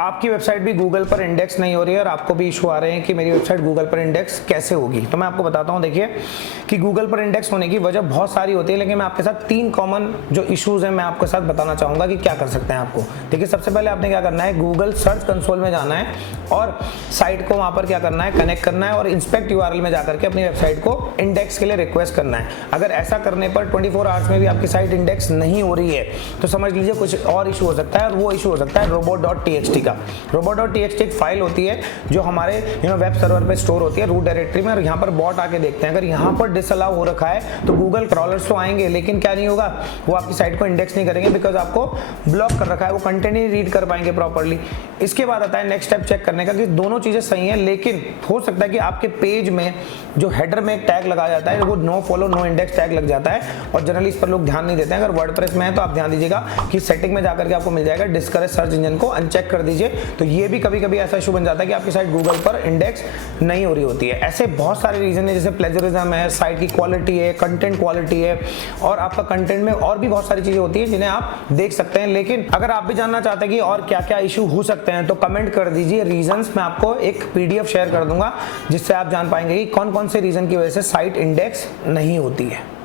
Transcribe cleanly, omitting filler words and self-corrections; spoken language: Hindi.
आपकी वेबसाइट भी गूगल पर इंडेक्स नहीं हो रही है और आपको भी इशू आ रहे हैं कि मेरी वेबसाइट गूगल पर इंडेक्स कैसे होगी, तो मैं आपको बताता हूं। देखिए कि गूगल पर इंडेक्स होने की वजह बहुत सारी होती है, लेकिन मैं आपके साथ 3 कॉमन जो इश्यूज हैं मैं आपके साथ बताना चाहूंगा कि क्या कर सकते हैं आपको। देखिए सबसे पहले आपने क्या करना है, गूगल सर्च कंसोल में जाना है और साइट को वहां पर क्या करना है, कनेक्ट करना है और इंस्पेक्ट यूआरएल में जाकर के अपनी वेबसाइट को इंडेक्स के लिए रिक्वेस्ट करना है। अगर ऐसा करने पर 24 आवर्स में भी आपकी साइट इंडेक्स नहीं हो रही है तो समझ लीजिए कुछ और इशू हो सकता है, और वो इशू हो सकता है robot.txt का। robot.txt एक फाइल होती है जो हमारे वेब सर्वर पे स्टोर होती है रूट डायरेक्टरी में, और यहाँ पर बॉट आके देखते हैं। अगर यहाँ पर डिसअलाउ हो रखा है तो गूगल क्रॉलर्स तो आएंगे, लेकिन क्या नहीं होगा, वो आपकी साइट को इंडेक्स नहीं करेंगे, बिकॉज आपको ब्लॉक कर रखा है, वो कंटेंट ही रीड कर पाएंगे प्रॉपर्ली। इसके बाद आता है नेक्स्ट स्टेप चेक करने का कि दोनों चीजें सही हैं, लेकिन हो सकता है कि आपके पेज में जो हेडर में एक टैग लगाया जाता है वो no follow no index tag लग जाता है, और जनरली इस पर लोग ध्यान नहीं देते हैं। अगर वर्डप्रेस में है तो आप ध्यान दीजिएगा कि सेटिंग में जाकर के आपको मिल जाएगा डिस्करेज सर्च इंजन को अनचेक कर दीजिए। तो ये भी कभी कभी ऐसा इशू बन जाता है कि आपकी साइट गूगल पर इंडेक्स नहीं हो रही होती है। ऐसे बहुत सारे रीजन है, जैसे प्लेजरिज्म है, साइट की क्वालिटी है, कंटेंट क्वालिटी है, और आपका कंटेंट में और भी बहुत सारी चीजें होती है जिन्हें आप देख सकते हैं। लेकिन अगर आप भी जानना चाहते हैं कि और क्या क्या इशू हो सकते हैं तो कमेंट कर दीजिए रीजंस, मैं आपको एक पीडीएफ शेयर कर दूंगा जिससे आप जान पाएंगे कि कौन कौन से रीजन की वजह से साइट इंडेक्स नहीं होती है।